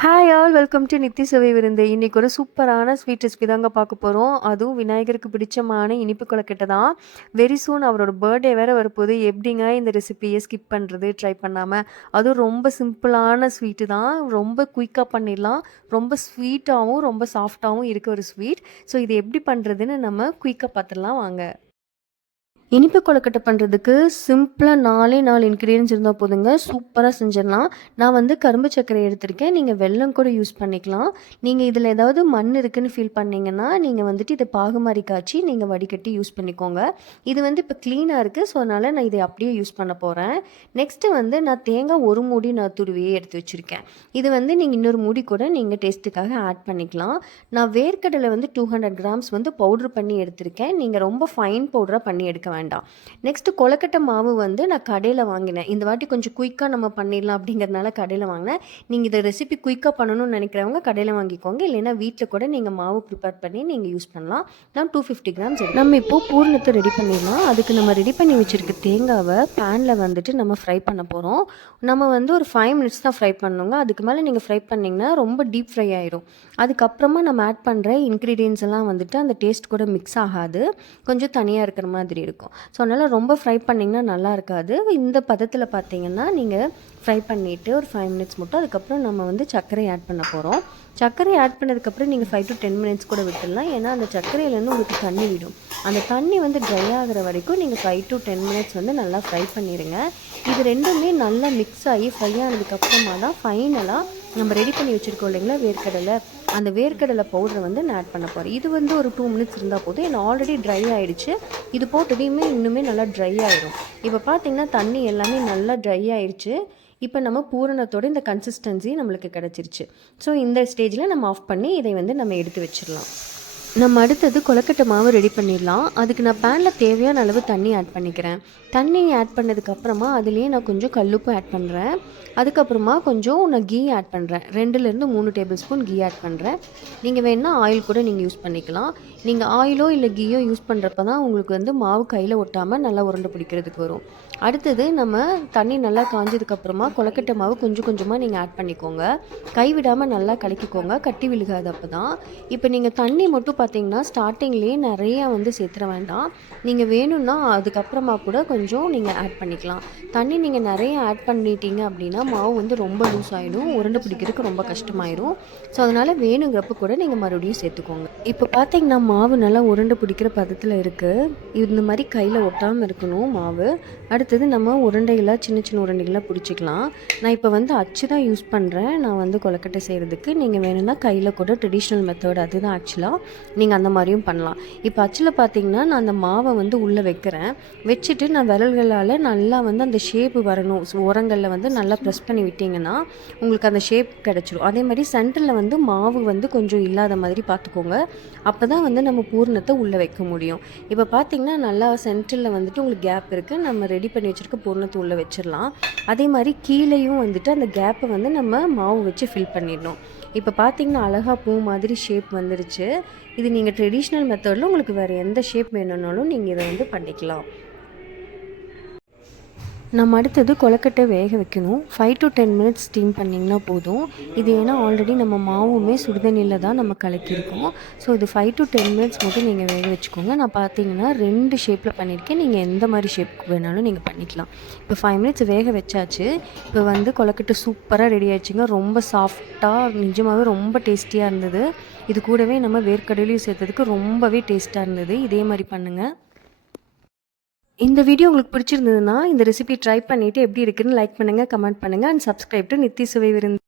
Hi all welcome to Nithi சுவை விருந்து இன்னைக்கு ஒரு சூப்பரான ஸ்வீட் ரெசிபி தாங்க பார்க்க போகிறோம் அதுவும் விநாயகருக்கு பிடிச்சமான இனிப்பு கொலக்கட்டை தான். வெரி சூன் அவரோட பர்த்டே வேறு வரப்போகுது. எப்படிங்க இந்த ரெசிபியை ஸ்கிப் பண்ணுறது ட்ரை பண்ணாமல் அதுவும் ரொம்ப சிம்பிளான ஸ்வீட்டு தான். ரொம்ப குயிக்காக பண்ணிடலாம். ரொம்ப ஸ்வீட்டாகவும் ரொம்ப சாஃப்டாகவும் இருக்க ஒரு ஸ்வீட் ஸோ இது எப்படி பண்ணுறதுன்னு நம்ம குயிக்காக பார்த்துடலாம். வாங்க. இனிப்பு கொழுக்கட்டை பண்ணுறதுக்கு சிம்பிளாக நாலே நாலு இன்க்ரீடியன்ஸ் இருந்தால் போதுங்க. சூப்பராக செஞ்சிடலாம். நான் வந்து கரும்பு சர்க்கரை எடுத்திருக்கேன். நீங்கள் வெல்லம் கூட யூஸ் பண்ணிக்கலாம். நீங்கள் இதில் ஏதாவது மண் இருக்குன்னு ஃபீல் பண்ணிங்கன்னா நீங்கள் வந்துட்டு இதை பாகு மாதிரி காய்ச்சி நீங்கள் வடிகட்டி யூஸ் பண்ணிக்கோங்க. இது வந்து இப்போ க்ளீனாக இருக்குது ஸோ அதனால் நான் இதை அப்படியே யூஸ் பண்ண போகிறேன் நெக்ஸ்ட்டு வந்து நான் தேங்காய் ஒரு மூடி நான் துருவியே எடுத்து வச்சுருக்கேன். இது வந்து நீங்கள் இன்னொரு மூடி கூட நீங்கள் டேஸ்ட்டுக்காக ஆட் பண்ணிக்கலாம். நான் வேர்க்கடலை வந்து டூ ஹண்ட்ரட் கிராம்ஸ் வந்து பவுட்ரு பண்ணி எடுத்திருக்கேன். நீங்கள் ரொம்ப ஃபைன் பவுடராக பண்ணி எடுக்க வேண்டாம். நெக்ஸ்ட்டு கொலக்கட்டை மாவு வந்து நான் கடையில் வாங்கினேன். இந்த வாட்டி கொஞ்சம் குயிக்காக நம்ம பண்ணிடலாம் அப்படிங்கிறதுனால கடையில் வாங்கினேன். நீங்கள் இந்த ரெசிபி குயிக்காக பண்ணணும்னு நினைக்கிறவங்க கடையில் வாங்கிக்கோங்க. இல்லைன்னா வீட்டில் கூட நீங்கள் மாவு ப்ரிப்பேர் பண்ணி நீங்கள் யூஸ் பண்ணலாம். நான் டூ ஃபிஃப்டி கிராம்ஸ் நம்ம இப்போது பூர்ணத்தை ரெடி பண்ணிடலாம். அதுக்கு நம்ம ரெடி பண்ணி வச்சுருக்க தேங்காவை பேனில் வந்துட்டு நம்ம ஃப்ரை பண்ண போகிறோம் நம்ம வந்து ஒரு ஃபைவ் மினிட்ஸ் தான் ஃப்ரை பண்ணுங்க அதுக்கு மேலே நீங்கள் ஃப்ரை பண்ணிங்கன்னா ரொம்ப டீப் ஃப்ரை ஆயிரும். அதுக்கப்புறமா நம்ம ஆட் பண்ணுற இன்க்ரீடியன்ஸ் எல்லாம் வந்துட்டு அந்த டேஸ்ட் கூட மிக்ஸ் ஆகாது. கொஞ்சம் தனியாக இருக்கிற மாதிரி இருக்கும். ஸோ அதனால் ரொம்ப ஃப்ரை பண்ணிங்கன்னா நல்லா இருக்காது. இந்த பதத்தில் பார்த்தீங்கன்னா நீங்கள் ஃப்ரை பண்ணிவிட்டு ஒரு ஃபைவ் மினிட்ஸ் மட்டும் அதுக்கப்புறம் நம்ம வந்து சர்க்கரை ஆட் பண்ண போகிறோம் சர்க்கரை ஆட் பண்ணதுக்கப்புறம் நீங்கள் ஃபைவ் டு டென் மினிட்ஸ் கூட விட்டுடலாம். ஏன்னா அந்த சர்க்கரையிலேருந்து உங்களுக்கு தண்ணி விடும். அந்த தண்ணி வந்து ட்ரை ஆகிற வரைக்கும் நீங்கள் ஃபைவ் டு டென் மினிட்ஸ் வந்து நல்லா ஃப்ரை பண்ணிடுங்க இது ரெண்டுமே நல்லா மிக்ஸ் ஆகி ஃப்ரை ஆனதுக்கப்புறமா தான் ஃபைனலாக நம்ம ரெடி பண்ணி வச்சுருக்கோம் இல்லைங்களா வேர்க்கடலை. அந்த வேர்க்கடலை பவுடரை வந்து நான் ஆட் பண்ண போகிறேன் இது வந்து ஒரு டூ மினிட்ஸ் இருந்தால் போதும். ஏன்னா ஆல்ரெடி ட்ரை ஆகிடுச்சு இது போட்டதையுமே இன்னுமே நல்லா ட்ரை ஆகிடும் இப்போ பார்த்தீங்கன்னா தண்ணி எல்லாமே நல்லா ட்ரை ஆயிடுச்சு. இப்போ நம்ம பூரணத்தோட இந்த கன்சிஸ்டன்சி நம்மளுக்கு கிடச்சிருச்சு. ஸோ இந்த ஸ்டேஜில் நம்ம ஆஃப் பண்ணி இதை வந்து நம்ம எடுத்து வச்சிடலாம். நம்ம அடுத்தது கொலக்கட்டை மாவு ரெடி பண்ணிடலாம். அதுக்கு நான் பேனில் தேவையான அளவு தண்ணி ஆட் பண்ணிக்கிறேன். தண்ணி ஆட் பண்ணதுக்கப்புறமா அதுலேயே நான் கொஞ்சம் கல்லுப்பு ஆட் பண்ணுறேன் அதுக்கப்புறமா கொஞ்சம் நான் கீ ஆட் பண்ணுறேன் ரெண்டுலேருந்து மூணு டேபிள் ஸ்பூன் கீ ஆட் பண்ணுறேன் நீங்கள் வேணால் ஆயில் கூட நீங்கள் யூஸ் பண்ணிக்கலாம். நீங்கள் ஆயிலோ இல்லை கீயோ யூஸ் பண்ணுறப்ப தான் உங்களுக்கு வந்து மாவு கையில் ஒட்டாமல் நல்லா உருண்டை பிடிக்கிறதுக்கு வரும். அடுத்தது நம்ம தண்ணி நல்லா காஞ்சதுக்கப்புறமா கொலக்கட்டை மாவு கொஞ்சம் கொஞ்சமாக நீங்கள் ஆட் பண்ணிக்கோங்க. கை விடாமல் நல்லா கலக்கிக்கோங்க. கட்டி விழுகாது அப்போ தான் இப்போ நீங்கள் தண்ணி மட்டும் பார்த்தீங்கன்னா ஸ்டார்டிங்லேயே நிறையா வந்து சேர்த்துற வேண்டாம். நீங்கள் வேணும்னா அதுக்கப்புறமா கூட கொஞ்சம் நீங்கள் ஆட் பண்ணிக்கலாம். தண்ணி நீங்கள் நிறைய ஆட் பண்ணிட்டீங்க அப்படின்னா மாவு வந்து ரொம்ப லூஸ் ஆகிடும் உருண்டை பிடிக்கிறதுக்கு ரொம்ப கஷ்டமாயிடும் ஸோ அதனால் வேணுங்கிறப்ப கூட நீங்கள் மறுபடியும் சேர்த்துக்கோங்க. இப்போ பார்த்தீங்கன்னா மாவு நல்லா உருண்டை பிடிக்கிற பதத்தில் இருக்குது இந்த மாதிரி கையில் ஒட்டாமல் இருக்கணும் மாவு. அடுத்தது நம்ம உருண்டைகளாக சின்ன சின்ன உருண்டைகளாக பிடிச்சிக்கலாம். நான் இப்போ வந்து அச்சு தான் யூஸ் பண்ணுறேன் நான் வந்து கொலக்கட்டை செய்கிறதுக்கு நீங்கள் வேணும்னா கையில் கூட ட்ரெடிஷ்னல் மெத்தட் அதுதான் ஆக்சுவலாக நீங்கள் அந்த மாதிரியும் பண்ணலாம். இப்போ அச்சில் பார்த்தீங்கன்னா நான் அந்த மாவை வந்து உள்ளே வைக்கிறேன். வச்சுட்டு நான் விரல்களால் நல்லா வந்து அந்த ஷேப்பு வரணும். ஸோ உரங்களில் வந்து நல்லா ப்ரெஸ் பண்ணி விட்டிங்கன்னா உங்களுக்கு அந்த ஷேப் கிடச்சிரும். அதே மாதிரி சென்டரில் வந்து மாவு வந்து கொஞ்சம் இல்லாத மாதிரி பார்த்துக்கோங்க அப்போ தான் வந்து நம்ம பூர்ணத்தை உள்ளே வைக்க முடியும். இப்போ பார்த்தீங்கன்னா நல்லா சென்டரில் வந்துட்டு உங்களுக்கு கேப் இருக்குது நம்ம ரெடி பண்ணி வச்சுருக்க பூர்ணத்தை உள்ளே வச்சிடலாம். அதே மாதிரி கீழேயும் வந்துட்டு அந்த கேப்பை வந்து நம்ம மாவு வச்சு ஃபில் பண்ணிடணும். இப்போ பார்த்தீங்கன்னா அழகாக பூ மாதிரி ஷேப் வந்துருச்சு. இது நீங்கள் ட்ரெடிஷ்னல் மெத்தடில் உங்களுக்கு வேறு எந்த ஷேப் வேணும்னாலும் நீங்கள் இதை வந்து பண்ணிக்கலாம். நம்ம அடுத்தது கொலக்கட்டை வேக வைக்கணும். Five to ten minutes steam பண்ணிங்கன்னா போதும். இது ஏன்னா ஆல்ரெடி நம்ம மாவுமே சுடுதண்ணியில் தான் நம்ம கலக்கியிருக்கோம். ஸோ இது ஃபைவ் டு டென் மினிட்ஸ் மட்டும் நீங்கள் வேக வச்சுக்கோங்க. நான் பார்த்தீங்கன்னா ரெண்டு ஷேப்பில் பண்ணியிருக்கேன். நீங்கள் எந்த மாதிரி ஷேப் வேணாலும் நீங்கள் பண்ணிக்கலாம். இப்போ ஃபைவ் மினிட்ஸ் வேக வச்சாச்சு. இப்போ வந்து கொலக்கட்டை சூப்பராக ரெடி ஆயிடுச்சுங்க. ரொம்ப சாஃப்டாக நிஜமாகவே ரொம்ப டேஸ்டியாக இருந்தது. இது கூடவே நம்ம வேர்க்கடலையும் சேர்த்ததுக்கு ரொம்பவே டேஸ்ட்டாக இருந்தது. இதே மாதிரி பண்ணுங்கள் இந்த வீடியோ உங்களுக்கு பிடிச்சிருந்ததுன்னா இந்த ரெசிபி ட்ரை பண்ணிவிட்டு எப்படி இருக்குன்னு லைக் பண்ணுங்கள் கமெண்ட் பண்ணுங்கள் அண்ட் சப்ஸ்கிரைப் டு நித்தி சுவை விருந்து.